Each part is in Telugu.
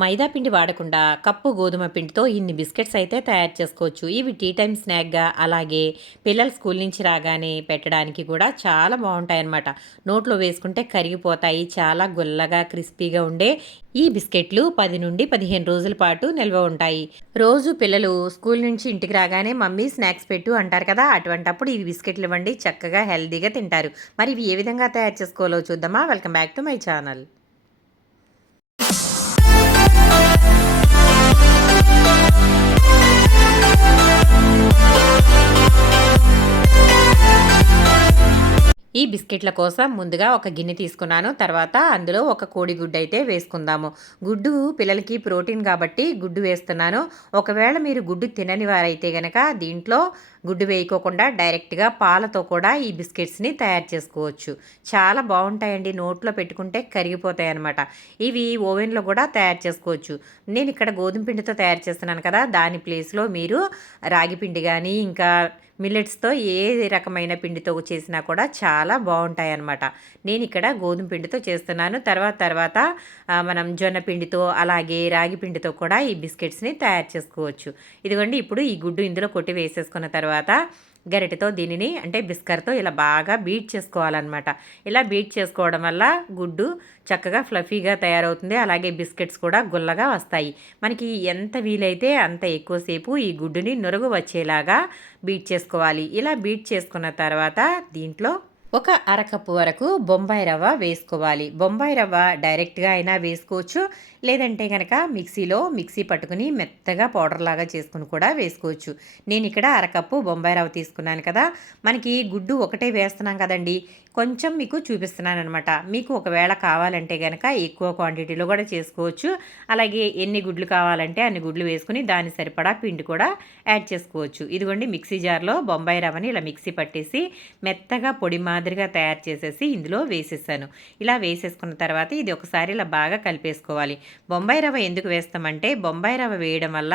మైదా పిండి వాడకుండా కప్పు గోధుమ పిండితో ఇన్ని బిస్కెట్స్ అయితే తయారు చేసుకోవచ్చు. ఇవి టీ టైం స్నాక్గా, అలాగే పిల్లలు స్కూల్ నుంచి రాగానే పెట్టడానికి కూడా చాలా బాగుంటాయన్నమాట. నోట్లో వేసుకుంటే కరిగిపోతాయి. చాలా గుల్లగా క్రిస్పీగా ఉండే ఈ బిస్కెట్లు 10 నుండి 15 రోజుల పాటు నిల్వ ఉంటాయి. రోజు పిల్లలు స్కూల్ నుంచి ఇంటికి రాగానే మమ్మీ స్నాక్స్ పెట్టు అంటారు కదా, అటువంటప్పుడు ఈ బిస్కెట్లు ఇవ్వండి, చక్కగా హెల్తీగా తింటారు. మరి ఇవి ఏ విధంగా తయారు చేసుకోవాలో చూద్దామా? Welcome back to my channel. ఈ బిస్కెట్ల కోసం ముందుగా ఒక గిన్నె తీసుకున్నాను. తర్వాత అందులో ఒక కోడిగుడ్డు అయితే వేసుకుందాము. గుడ్డు పిల్లలకి ప్రోటీన్ కాబట్టి గుడ్డు వేస్తున్నాను. ఒకవేళ మీరు గుడ్డు తినని వారైతే గనక దీంట్లో గుడ్డు వేయకోకుండా డైరెక్ట్గా పాలతో కూడా ఈ బిస్కెట్స్ని తయారు చేసుకోవచ్చు. చాలా బాగుంటాయండి. నోట్లో పెట్టుకుంటే కరిగిపోతాయి అన్నమాట. ఇవి ఓవెన్లో కూడా తయారు చేసుకోవచ్చు. నేను ఇక్కడ గోధుమ పిండితో తయారు చేస్తున్నాను కదా, దాని ప్లేస్లో మీరు రాగి పిండి కానీ ఇంకా మిల్లెట్స్తో ఏ రకమైన పిండితో చేసినా కూడా చాలా బాగుంటాయన్నమాట. నేను ఇక్కడ గోధుమ పిండితో చేస్తున్నాను. తర్వాత మనం జొన్న పిండితో అలాగే రాగి పిండితో కూడా ఈ బిస్కెట్స్ని తయారు చేసుకోవచ్చు. ఇదిగోండి, ఇప్పుడు ఈ గుడ్డు ఇందులో కొట్టి వేసేసుకున్న తర్వాత గరిటెతో దీనిని అంటే బిస్కర్తో ఇలా బాగా బీట్ చేసుకోవాలన్నమాట. ఇలా బీట్ చేసుకోవడం వల్ల గుడ్డు చక్కగా ఫ్లఫీగా తయారవుతుంది. అలాగే బిస్కెట్స్ కూడా గుల్లగా వస్తాయి. మనకి ఎంత వీలైతే అంత ఎక్కువసేపు ఈ గుడ్డుని నురుగు వచ్చేలాగా బీట్ చేసుకోవాలి. ఇలా బీట్ చేసుకున్న తర్వాత దీంట్లో ఒక అరకప్పు వరకు బొంబాయి రవ్వ వేసుకోవాలి. బొంబాయి రవ్వ డైరెక్ట్గా అయినా వేసుకోవచ్చు, లేదంటే కనుక మిక్సీ పట్టుకుని మెత్తగా పౌడర్ లాగా చేసుకుని కూడా వేసుకోవచ్చు. నేను ఇక్కడ అరకప్పు బొంబాయి రవ్వ తీసుకున్నాను కదా. మనకి గుడ్డు ఒకటే వేస్తున్నాం కదండి, కొంచెం మీకు చూపిస్తున్నాను అనమాట. మీకు ఒకవేళ కావాలంటే కనుక ఎక్కువ క్వాంటిటీలో కూడా చేసుకోవచ్చు. అలాగే ఎన్ని గుడ్లు కావాలంటే అన్ని గుడ్లు వేసుకుని దాని సరిపడా పిండి కూడా యాడ్ చేసుకోవచ్చు. ఇదిగోండి, మిక్సీ జార్లో బొంబాయి రవ్వని ఇలా మిక్సీ పట్టేసి మెత్తగా పొడి మాదిరిగా తయారు చేసేసి ఇందులో వేసేసాను. ఇలా వేసేసుకున్న తర్వాత ఇది ఒకసారి ఇలా బాగా కలిపేసుకోవాలి. బొంబాయి రవ్వ ఎందుకు వేస్తామంటే బొంబాయి రవ్వ వేయడం వల్ల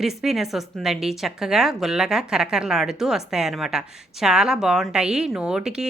క్రిస్పీనెస్ వస్తుందండి. చక్కగా గుల్లగా కరకరలాడుతూ వస్తాయన్నమాట. చాలా బాగుంటాయి. నోటికి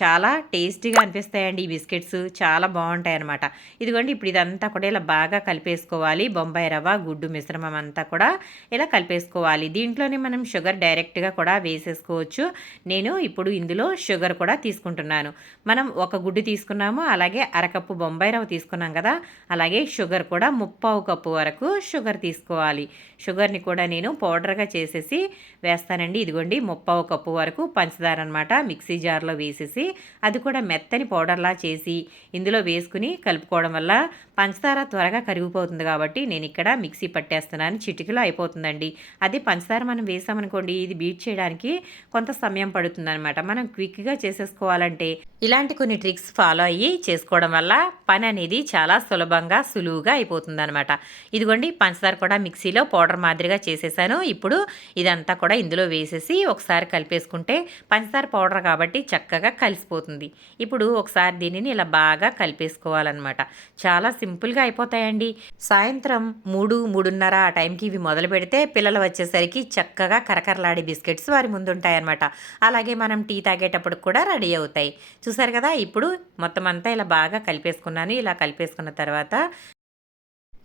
చాలా టేస్టీగా అనిపిస్తాయండి ఈ బిస్కెట్స్. చాలా బాగుంటాయి అన్నమాట. ఇదిగోండి, ఇప్పుడు ఇదంతా కూడా ఇలా బాగా కలిపేసుకోవాలి. బొంబాయి రవ్వ గుడ్డు మిశ్రమం అంతా కూడా ఇలా కలిపేసుకోవాలి. దీంట్లోనే మనం షుగర్ డైరెక్ట్గా కూడా వేసేసుకోవచ్చు. నేను ఇప్పుడు ఇందులో షుగర్ కూడా తీసుకుంటున్నాను. మనం ఒక గుడ్డు తీసుకున్నాము, అలాగే అరకప్పు బొంబాయి రవ్వ తీసుకున్నాం కదా, అలాగే షుగర్ కూడా 3/4 కప్పు వరకు షుగర్ తీసుకోవాలి. షుగర్ని కూడా నేను పౌడర్గా చేసేసి వేస్తానండి. ఇదిగోండి, 3/4 కప్పు వరకు పంచదార అనమాట మిక్సీ జార్లో వేసేసి అది కూడా మెత్తని పౌడర్లా చేసి ఇందులో వేసుకుని కలుపుకోవడం వల్ల పంచదార త్వరగా కరిగిపోతుంది కాబట్టి నేను ఇక్కడ మిక్సీ పట్టేస్తున్నాను. చిటికలో అయిపోతుందండి. అది పంచదార మనం వేసామనుకోండి, ఇది బీట్ చేయడానికి కొంత సమయం పడుతుందన్నమాట. మనం క్విక్గా చేసేసుకోవాలంటే ఇలాంటి కొన్ని ట్రిక్స్ ఫాలో అయ్యి చేసుకోవడం వల్ల పని అనేది చాలా సులువుగా అయిపోతుందన్నమాట. ఇదిగోండి, పంచదార కూడా మిక్సీలో పౌడర్ మాదిరిగా చేసేసాను. ఇప్పుడు ఇదంతా కూడా ఇందులో వేసేసి ఒకసారి కలిపేసుకుంటే పంచదార పౌడర్ కాబట్టి చక్కగా కలిసిపోతుంది. ఇప్పుడు ఒకసారి దీనిని ఇలా బాగా కలిపేసుకోవాలన్నమాట. చాలా సింపుల్గా అయిపోతాయండి. సాయంత్రం 3-3:30 ఆ టైంకి ఇవి మొదలు పెడితే పిల్లలు వచ్చేసరికి చక్కగా కరకరలాడే బిస్కెట్స్ వారి ముందుంటాయన్నమాట. అలాగే మనం టీ తాగేటప్పుడు కూడా రెడీ అవుతాయి. చూసారు కదా, ఇప్పుడు మొత్తం అంతా ఇలా బాగా కలిపేసుకున్నాను. ఇలా కలిపేసుకున్న తర్వాత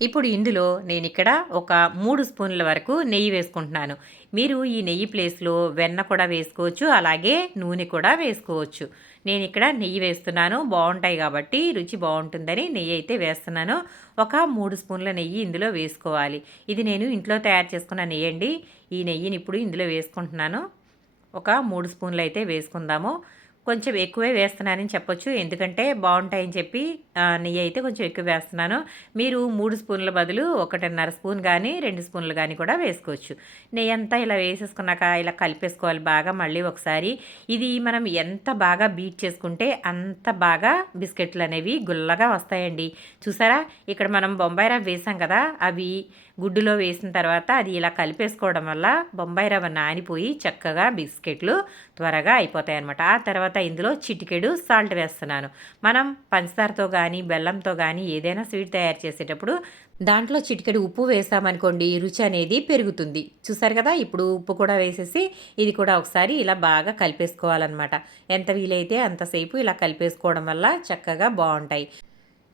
ఇప్పుడు ఇందులో నేను ఇక్కడ ఒక 3 స్పూన్ల వరకు నెయ్యి వేసుకుంటున్నాను. మీరు ఈ నెయ్యి ప్లేస్లో వెన్న కూడా వేసుకోవచ్చు, అలాగే నూనె కూడా వేసుకోవచ్చు. నేను ఇక్కడ నెయ్యి వేస్తున్నాను, బాగుంటాయి కాబట్టి రుచి బాగుంటుందని నెయ్యి అయితే వేస్తున్నాను. ఒక 3 స్పూన్ల నెయ్యి ఇందులో వేసుకోవాలి. ఇది నేను ఇంట్లో తయారు చేసుకున్న నెయ్యి అండి. ఈ నెయ్యిని ఇప్పుడు ఇందులో వేసుకుంటున్నాను. ఒక 3 స్పూన్లు అయితే వేసుకుందాము. కొంచెం ఎక్కువే వేస్తున్నానని చెప్పొచ్చు, ఎందుకంటే బాగుంటాయని చెప్పి నెయ్యి అయితే కొంచెం ఎక్కువ వేస్తున్నాను. మీరు 3 స్పూన్ల బదులు 1.5 స్పూన్ కానీ 2 స్పూన్లు కానీ కూడా వేసుకోవచ్చు. నెయ్యి అంతా ఇలా వేసేసుకున్నాక ఇలా కలిపేసుకోవాలి బాగా. మళ్ళీ ఒకసారి ఇది మనం ఎంత బాగా బీట్ చేసుకుంటే అంత బాగా బిస్కెట్లు అనేవి గుల్లగా వస్తాయండి. చూసారా, ఇక్కడ మనం బొంబాయి రవ్వ వేసాం కదా, అవి గుడ్డులో వేసిన తర్వాత అది ఇలా కలిపేసుకోవడం వల్ల బొంబాయి రవ్వ నానిపోయి చక్కగా బిస్కెట్లు త్వరగా అయిపోతాయి అన్నమాట. ఆ తర్వాత ఇందులో చిటికెడు సాల్ట్ వేస్తున్నాను. మనం పంచదారతో కానీ బెల్లంతో కానీ ఏదైనా స్వీట్ తయారు చేసేటప్పుడు దాంట్లో చిటికెడు ఉప్పు వేసామనుకోండి, రుచి అనేది పెరుగుతుంది. చూసారు కదా, ఇప్పుడు ఉప్పు కూడా వేసేసి ఇది కూడా ఒకసారి ఇలా బాగా కలిపేసుకోవాలన్నమాట. ఎంత వీలైతే అంతసేపు ఇలా కలిపేసుకోవడం వల్ల చక్కగా బాగుంటాయి.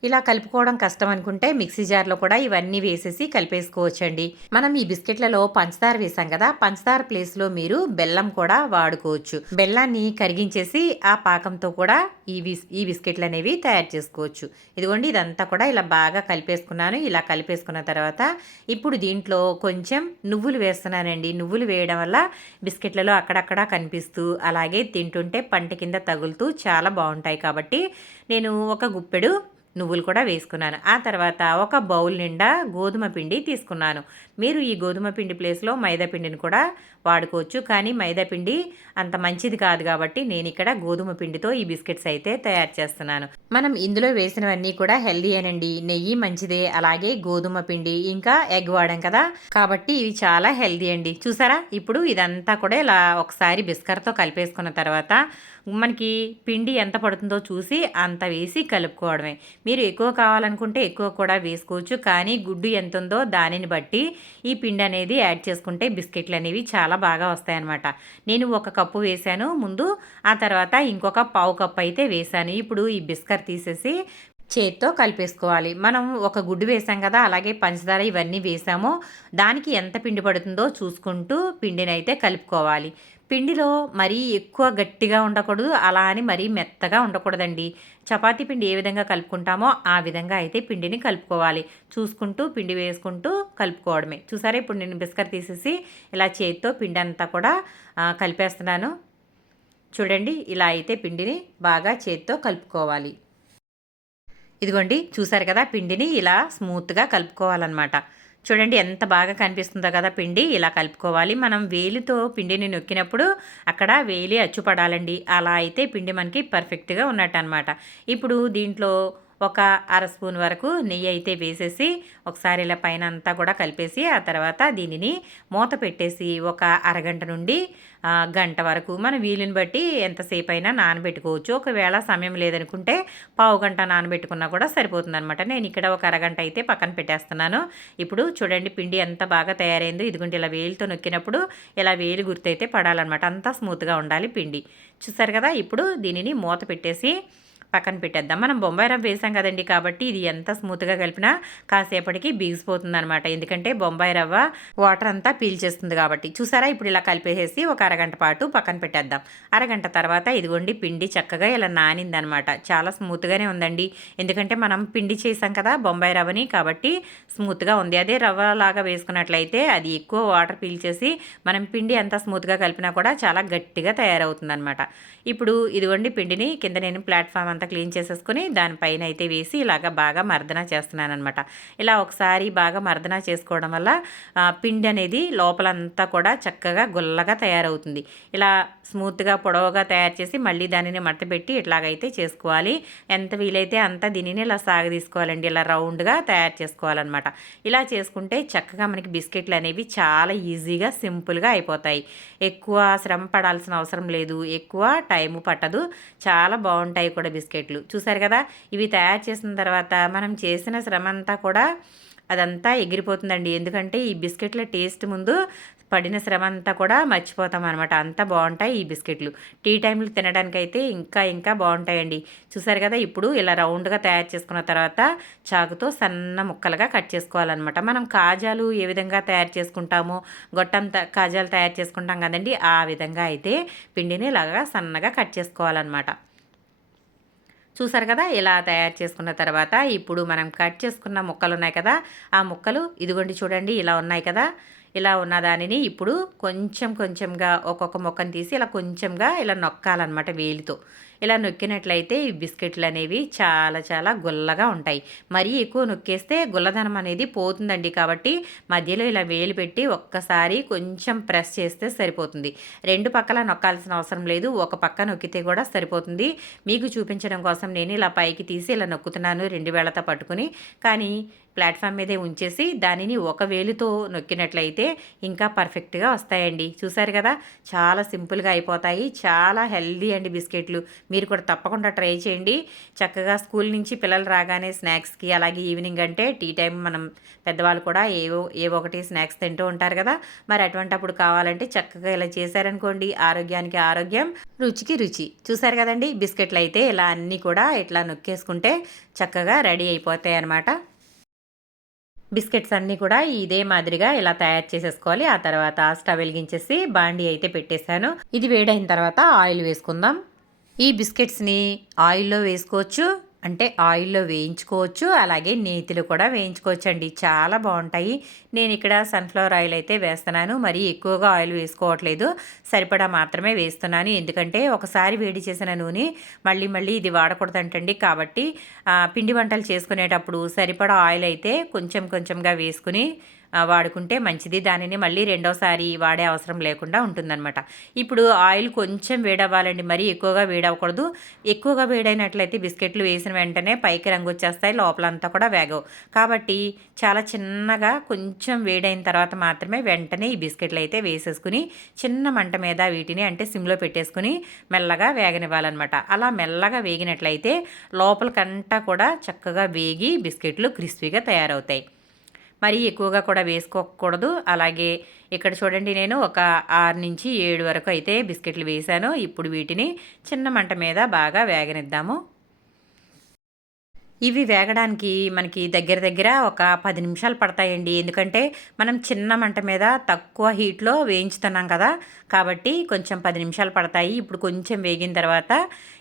ఇలా కలుపుకోవడం కష్టం అనుకుంటే మిక్సీ జార్లో కూడా ఇవన్నీ వేసేసి కలిపేసుకోవచ్చండి. మనం ఈ బిస్కెట్లలో పంచదార వేసాం కదా, పంచదార ప్లేస్లో మీరు బెల్లం కూడా వాడుకోవచ్చు. బెల్లాన్ని కరిగించేసి ఆ పాకంతో కూడా ఈ బిస్కెట్లు అనేవి తయారు చేసుకోవచ్చు. ఇదిగోండి, ఇదంతా కూడా ఇలా బాగా కలిపేసుకున్నాను. ఇలా కలిపేసుకున్న తర్వాత ఇప్పుడు దీంట్లో కొంచెం నువ్వులు వేస్తున్నానండి. నువ్వులు వేయడం వల్ల బిస్కెట్లలో అక్కడక్కడ కనిపిస్తూ అలాగే తింటుంటే పంట కింద తగులుతూ చాలా బాగుంటాయి. కాబట్టి నేను ఒక గుప్పెడు నువ్వులు కూడా వేసుకున్నాను. ఆ తర్వాత ఒక బౌల్ నిండా గోధుమ పిండి తీసుకున్నాను. మీరు ఈ గోధుమ పిండి ప్లేస్లో మైదా పిండిని కూడా వాడుకోవచ్చు. కానీ మైదా పిండి అంత మంచిది కాదు కాబట్టి నేను ఇక్కడ గోధుమ పిండితో ఈ బిస్కెట్స్ అయితే తయారు చేస్తున్నాను. మనం ఇందులో వేసినవన్నీ కూడా హెల్దీయేనండి. నెయ్యి మంచిదే, అలాగే గోధుమ పిండి ఇంకా ఎగ్ వాడాం కదా, కాబట్టి ఇవి చాలా హెల్దీ అండి. చూసారా, ఇప్పుడు ఇదంతా కూడా ఇలా ఒకసారి బిస్కర్తో కలిపేసుకున్న తర్వాత మనకి పిండి ఎంత పడుతుందో చూసి అంత వేసి కలుపుకోవడమే. మీరు ఎక్కువ కావాలనుకుంటే ఎక్కువ కూడా వేసుకోవచ్చు. కానీ గుడ్డు ఎంత ఉందో దానిని బట్టి ఈ పిండి అనేది యాడ్ చేసుకుంటే బిస్కెట్లు అనేవి చాలా బాగా వస్తాయన్నమాట. నేను 1 కప్పు వేసాను ముందు, ఆ తర్వాత ఇంకొక పావు కప్పు అయితే వేసాను. ఇప్పుడు ఈ బిస్కర్ తీసేసి చేత్తో కలిపేసుకోవాలి. మనం ఒక గుడ్డు వేసాం కదా, అలాగే పంచదార ఇవన్నీ వేసామో దానికి ఎంత పిండి పడుతుందో చూసుకుంటూ పిండిని అయితే కలుపుకోవాలి. పిండిలో మరీ ఎక్కువ గట్టిగా ఉండకూడదు, అలా అని మరీ మెత్తగా ఉండకూడదండి. చపాతీ పిండి ఏ విధంగా కలుపుకుంటామో ఆ విధంగా అయితే పిండిని కలుపుకోవాలి. చూసుకుంటూ పిండి వేసుకుంటూ కలుపుకోవడమే. చూసారా, ఇప్పుడు నేను బిస్కర్ తీసేసి ఇలా చేతితో పిండి అంతా కూడా కలిపేస్తున్నాను. చూడండి, ఇలా అయితే పిండిని బాగా చేతితో కలుపుకోవాలి. ఇదిగోండి, చూసారు కదా, పిండిని ఇలా స్మూత్గా కలుపుకోవాలన్నమాట. చూడండి ఎంత బాగా కనిపిస్తుందో కదా పిండి. ఇలా కలుపుకోవాలి. మనం వేలితో పిండిని నొక్కినప్పుడు అక్కడ వేలి అచ్చుపడాలండి. అలా అయితే పిండి మనకి పర్ఫెక్ట్గా ఉన్నట్టు అనమాట. ఇప్పుడు దీంట్లో ఒక అర స్పూన్ వరకు నెయ్యి అయితే వేసేసి ఒకసారి ఇలా పైన అంతా కూడా కలిపేసి ఆ తర్వాత దీనిని మూత పెట్టేసి ఒక అరగంట నుండి గంట వరకు మన వీలుని బట్టి ఎంతసేపు అయినా నానబెట్టుకోవచ్చు. ఒకవేళ సమయం లేదనుకుంటే పావు గంట నానబెట్టుకున్నా కూడా సరిపోతుంది అనమాట. నేను ఇక్కడ ఒక అరగంట అయితే పక్కన పెట్టేస్తున్నాను. ఇప్పుడు చూడండి పిండి ఎంత బాగా తయారైందో. ఇదిగోండి, ఇలా వేలుతో నొక్కినప్పుడు ఇలా వేలు గుర్తయితే పడాలన్నమాట. అంతా స్మూత్గా ఉండాలి పిండి. చూసారు కదా, ఇప్పుడు దీనిని మూత పెట్టేసి పక్కన పెట్టేద్దాం. మనం బొంబాయి రవ్వ వేసాం కదండి, కాబట్టి ఇది ఎంత స్మూత్గా కలిపినా కాసేపటికి బిగిసిపోతుంది అనమాట. ఎందుకంటే బొంబాయి రవ్వ వాటర్ అంతా పీల్చేస్తుంది కాబట్టి. చూసారా, ఇప్పుడు ఇలా కలిపేసేసి ఒక అరగంట పాటు పక్కన పెట్టేద్దాం. అరగంట తర్వాత ఇదిగోండి పిండి చక్కగా ఇలా నానిందనమాట. చాలా స్మూత్గానే ఉందండి. ఎందుకంటే మనం పిండి చేసాం కదా బొంబాయి రవ్వని, కాబట్టి స్మూత్గా ఉంది. అదే రవ్వ లాగా వేసుకున్నట్లయితే అది ఎక్కువ వాటర్ పీల్చేసి మనం పిండి అంతా స్మూత్గా కలిపినా కూడా చాలా గట్టిగా తయారవుతుంది అనమాట. ఇప్పుడు ఇదిగోండి పిండిని కింద నేను ప్లాట్ఫామ్ అంతా క్లీన్ చేసేసుకొని దానిపైన అయితే వేసి ఇలాగ బాగా మర్దన చేస్తున్నాను అనమాట. ఇలా ఒకసారి బాగా మర్దన చేసుకోవడం వల్ల పిండి అనేది లోపలంతా కూడా చక్కగా గుల్లగా తయారవుతుంది. ఇలా స్మూత్గా పొడవుగా తయారు చేసి మళ్ళీ దానిని మట్టపెట్టి ఇట్లాగైతే చేసుకోవాలి. ఎంత వీలైతే అంత దీనిని ఇలా సాగదీసుకోవాలండి. ఇలా రౌండ్గా తయారు చేసుకోవాలన్నమాట. ఇలా చేసుకుంటే చక్కగా మనకి బిస్కెట్లు అనేవి చాలా ఈజీగా సింపుల్గా అయిపోతాయి. ఎక్కువ శ్రమ పడాల్సిన అవసరం లేదు, ఎక్కువ టైము పట్టదు. చాలా బాగుంటాయి కూడా బిస్కెట్లు. చూసారు కదా, ఇవి తయారు చేసిన తర్వాత మనం చేసిన శ్రమ అంతా కూడా అదంతా ఎగిరిపోతుందండి. ఎందుకంటే ఈ బిస్కెట్ల టేస్ట్ ముందు పడిన శ్రమ అంతా కూడా మర్చిపోతాం అనమాట. అంత బాగుంటాయి ఈ బిస్కెట్లు. టీ టైంలో తినడానికైతే ఇంకా ఇంకా బాగుంటాయండి. చూసారు కదా, ఇప్పుడు ఇలా రౌండ్గా తయారు చేసుకున్న తర్వాత చాకుతో సన్న ముక్కలుగా కట్ చేసుకోవాలన్నమాట. మనం కాజాలు ఏ విధంగా తయారు చేసుకుంటామో, గొట్టంత కాజాలు తయారు చేసుకుంటాం కదండి, ఆ విధంగా అయితే పిండిని ఇలాగా సన్నగా కట్ చేసుకోవాలన్నమాట. చూసారు కదా, ఇలా తయారు చేసుకున్న తర్వాత ఇప్పుడు మనం కట్ చేసుకున్న ముక్కలు ఉన్నాయి కదా, ఆ ముక్కలు ఇదిగోండి చూడండి ఇలా ఉన్నాయి కదా. ఇలా ఉన్న దానిని ఇప్పుడు కొంచెం కొంచెంగా ఒక్కొక్క ముక్కను తీసి ఇలా కొంచెంగా ఇలా నొక్కాలన్నమాట వేలితో. ఇలా నొక్కినట్లయితే ఈ బిస్కెట్లు అనేవి చాలా చాలా గుల్లగా ఉంటాయి. మరీ ఎక్కువ నొక్కేస్తే గుల్లదనం అనేది పోతుందండి. కాబట్టి మధ్యలో ఇలా వేలు పెట్టి ఒక్కసారి కొంచెం ప్రెస్ చేస్తే సరిపోతుంది. రెండు పక్కల నొక్కాల్సిన అవసరం లేదు, ఒక పక్క నొక్కితే కూడా సరిపోతుంది. మీకు చూపించడం కోసం నేను ఇలా పైకి తీసి ఇలా నొక్కుతున్నాను 2 వేళ్లతో పట్టుకుని. కానీ ప్లాట్ఫామ్ మీదే ఉంచేసి దానిని ఒక వేలుతో నొక్కినట్లయితే ఇంకా పర్ఫెక్ట్గా వస్తాయండి. చూసారు కదా, చాలా సింపుల్గా అయిపోతాయి. చాలా హెల్దీ అండి బిస్కెట్లు. మీరు కూడా తప్పకుండా ట్రై చేయండి. చక్కగా స్కూల్ నుంచి పిల్లలు రాగానే స్నాక్స్కి, అలాగే ఈవినింగ్ అంటే టీ టైం మనం పెద్దవాళ్ళు కూడా ఏవో ఒకటి స్నాక్స్ తింటూ ఉంటారు కదా, మరి అటువంటప్పుడు కావాలంటే చక్కగా ఇలా చేశారనుకోండి, ఆరోగ్యానికి ఆరోగ్యం, రుచికి రుచి. చూసారు కదండి, బిస్కెట్లు అయితే ఇలా అన్నీ కూడా ఇట్లా నొక్కేసుకుంటే చక్కగా రెడీ అయిపోతాయి అన్నమాట. బిస్కెట్స్ అన్నీ కూడా ఇదే మాదిరిగా ఇలా తయారు చేసేసుకోవాలి. ఆ తర్వాత స్టవ్ వెలిగించేసి బాండీ అయితే పెట్టేశాను. ఇది వేడైన తర్వాత ఆయిల్ వేసుకుందాం. ఈ బిస్కెట్స్ని ఆయిల్లో వేసుకోవచ్చు, అంటే ఆయిల్లో వేయించుకోవచ్చు, అలాగే నేతిలో కూడా వేయించుకోవచ్చు అండి. చాలా బాగుంటాయి. నేను ఇక్కడ సన్ఫ్లవర్ ఆయిల్ అయితే వేస్తున్నాను. మరి ఎక్కువగా ఆయిల్ వేసుకోవట్లేదు, సరిపడా మాత్రమే వేస్తున్నాను. ఎందుకంటే ఒకసారి వేడి చేసిన నూనె మళ్ళీ మళ్ళీ ఇది వాడకూడదంటండి. కాబట్టి పిండి వంటలు చేసుకునేటప్పుడు సరిపడా ఆయిల్ అయితే కొంచెం కొంచెంగా వేసుకుని వాడుకుంటే మంచిది. దానిని మళ్ళీ రెండోసారి వాడే అవసరం లేకుండా ఉంటుందన్నమాట. ఇప్పుడు ఆయిల్ కొంచెం వేడవ్వాలండి, మరీ ఎక్కువగా వేడవకూడదు. ఎక్కువగా వేడైనట్లయితే బిస్కెట్లు వేసిన వెంటనే పైకి రంగు వచ్చేస్తాయి, లోపలంతా కూడా వేగవు. కాబట్టి చాలా చిన్నగా కొంచెం వేడైన తర్వాత మాత్రమే వెంటనే ఈ బిస్కెట్లు అయితే వేసేసుకుని చిన్న మంట మీద వీటిని అంటే సిమ్లో పెట్టేసుకుని మెల్లగా వేగనివ్వాలన్నమాట. అలా మెల్లగా వేగినట్లయితే లోపలికంతా కూడా చక్కగా వేగి బిస్కెట్లు క్రిస్పీగా తయారవుతాయి. మరీ ఎక్కువగా కూడా వేసుకోకూడదు. అలాగే ఇక్కడ చూడండి, నేను ఒక 6 నుంచి 7 వరకు అయితే బిస్కెట్లు వేశాను. ఇప్పుడు వీటిని చిన్న మంట మీద బాగా వేగనిద్దాము. ఇవి వేగడానికి మనకి దగ్గర దగ్గర ఒక 10 నిమిషాలు పడతాయండి. ఎందుకంటే మనం చిన్న మంట మీద తక్కువ హీట్లో వేయించుతున్నాం కదా, కాబట్టి కొంచెం 10 నిమిషాలు పడతాయి. ఇప్పుడు కొంచెం వేగిన తర్వాత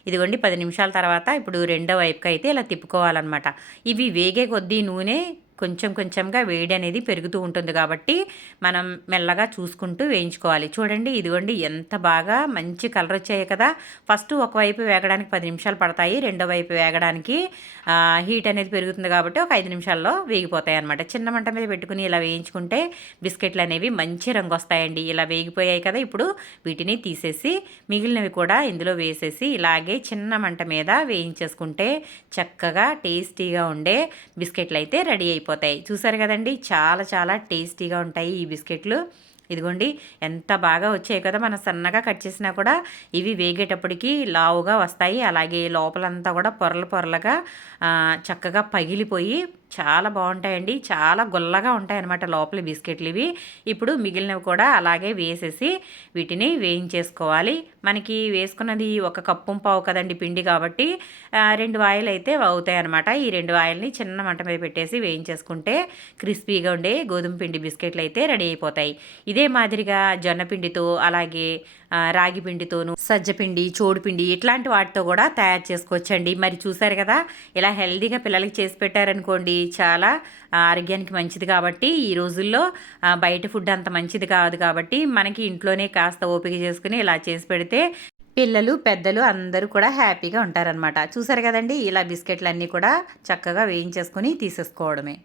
ఇదిగోండి 10 నిమిషాల తర్వాత ఇప్పుడు రెండో వైపుకి అయితే ఇలా తిప్పుకోవాలన్నమాట. ఇవి వేగే కొద్దీ నూనె కొంచెం కొంచెంగా వేడి అనేది పెరుగుతూ ఉంటుంది కాబట్టి మనం మెల్లగా చూసుకుంటూ వేయించుకోవాలి. చూడండి, ఇదిగోండి ఎంత బాగా మంచి కలర్ వచ్చాయి కదా. ఫస్ట్ ఒకవైపు వేగడానికి 10 నిమిషాలు పడతాయి, రెండో వైపు వేగడానికి హీట్ అనేది పెరుగుతుంది కాబట్టి ఒక 5 నిమిషాల్లో వేగిపోతాయి అనమాట. చిన్న మంట మీద పెట్టుకుని ఇలా వేయించుకుంటే బిస్కెట్లు అనేవి మంచి రంగు వస్తాయండి. ఇలా వేగిపోయాయి కదా, ఇప్పుడు వీటిని తీసేసి మిగిలినవి కూడా ఇందులో వేసేసి ఇలాగే చిన్న మంట మీద వేయించేసుకుంటే చక్కగా టేస్టీగా ఉండే బిస్కెట్లు అయితే రెడీ అయిపోతాయి. చూసారు కదండి, చాలా చాలా టేస్టీగా ఉంటాయి ఈ బిస్కెట్లు. ఇదిగోండి ఎంత బాగా వచ్చాయి కదా. మనం సన్నగా కట్ చేసినా కూడా ఇవి వేగేటప్పటికి లావుగా వస్తాయి. అలాగే లోపలంతా కూడా పొరలు పొరలుగా చక్కగా పగిలిపోయి చాలా బాగుంటాయండి. చాలా గుల్లగా ఉంటాయన్నమాట లోపల బిస్కెట్లు ఇవి. ఇప్పుడు మిగిలినవి కూడా అలాగే వేసేసి వీటిని వేయించేసుకోవాలి. మనకి వేసుకున్నది 1 కప్పు పావు కదండి పిండి, కాబట్టి 2 వాయిలు అయితే అవుతాయి అనమాట. ఈ 2 వాయిల్ని చిన్న మంట మీద పెట్టేసి వేయించేసుకుంటే క్రిస్పీగా ఉండే గోధుమ పిండి బిస్కెట్లు అయితే రెడీ అయిపోతాయి. ఇదే మాదిరిగా జొన్న పిండితో, అలాగే రాగి పిండితోనూ, సజ్జపిండి, చోడుపిండి ఇట్లాంటి వాటితో కూడా తయారు చేసుకోవచ్చండి. మరి చూసారు కదా, ఇలా హెల్దీగా పిల్లలకి చేసి పెట్టారనుకోండి చాలా ఆరోగ్యానికి మంచిది. కాబట్టి ఈ రోజుల్లో బయట ఫుడ్ అంత మంచిది కాదు, కాబట్టి మనకి ఇంట్లోనే కాస్త ఓపిక చేసుకుని ఇలా చేసి పెడితే పిల్లలు పెద్దలు అందరూ కూడా హ్యాపీగా ఉంటారనమాట. చూసారు కదండి, ఇలా బిస్కెట్లన్నీ కూడా చక్కగా వేయించేసుకుని తీసేసుకోవడమే.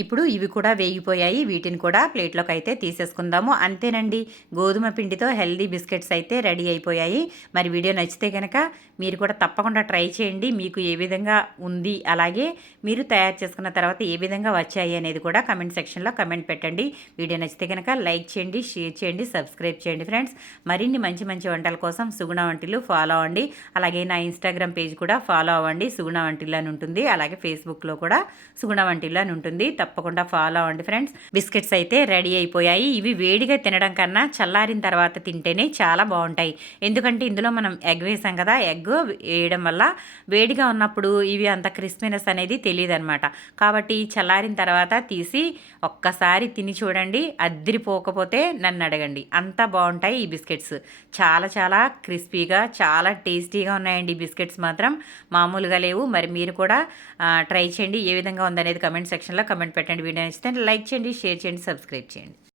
ఇప్పుడు ఇవి కూడా వేగిపోయాయి, వీటిని కూడా ప్లేట్లోకి అయితే తీసేసుకుందాము. అంతేనండి, గోధుమ పిండితో హెల్దీ బిస్కెట్స్ అయితే రెడీ అయిపోయాయి. మరి వీడియో నచ్చితే కనుక మీరు కూడా తప్పకుండా ట్రై చేయండి. మీకు ఏ విధంగా ఉంది, అలాగే మీరు తయారు చేసుకున్న తర్వాత ఏ విధంగా వచ్చాయి అనేది కూడా కమెంట్ సెక్షన్లో కమెంట్ పెట్టండి. వీడియో నచ్చితే కనుక లైక్ చేయండి, షేర్ చేయండి, సబ్స్క్రైబ్ చేయండి ఫ్రెండ్స్. మరిన్ని మంచి మంచి వంటల కోసం సుగుణ వంటిల్లు ఫాలో అవ్వండి. అలాగే నా ఇన్స్టాగ్రామ్ పేజ్ కూడా ఫాలో అవ్వండి, సుగుణ వంటిల్లు అని ఉంటుంది. అలాగే ఫేస్బుక్లో కూడా సుగుణ వంటిల్లు అని ఉంటుంది, తప్పకుండా ఫాలో అవ్వండి ఫ్రెండ్స్. బిస్కెట్స్ అయితే రెడీ అయిపోయాయి. ఇవి వేడిగా తినడం కన్నా చల్లారిన తర్వాత తింటేనే చాలా బాగుంటాయి. ఎందుకంటే ఇందులో మనం ఎగ్ వేసాం కదా, ఎగ్ వేయడం వల్ల వేడిగా ఉన్నప్పుడు ఇవి అంత క్రిస్పీనెస్ అనేది తెలియదు అనమాట. కాబట్టి చల్లారిన తర్వాత తీసి ఒక్కసారి తిని చూడండి, అద్దిరిపోకపోతే నన్ను అడగండి, అంత బాగుంటాయి ఈ బిస్కెట్స్. చాలా చాలా క్రిస్పీగా చాలా టేస్టీగా ఉన్నాయండి ఈ బిస్కెట్స్ మాత్రం మామూలుగా లేవు. మరి మీరు కూడా ట్రై చేయండి, ఏ విధంగా ఉందనేది కమెంట్ సెక్షన్లో కమెంట్ పెట్టండి. వీడియో నచ్చితే లైక్ చేయండి, షేర్ చేయండి, సబ్స్క్రైబ్ చేయండి.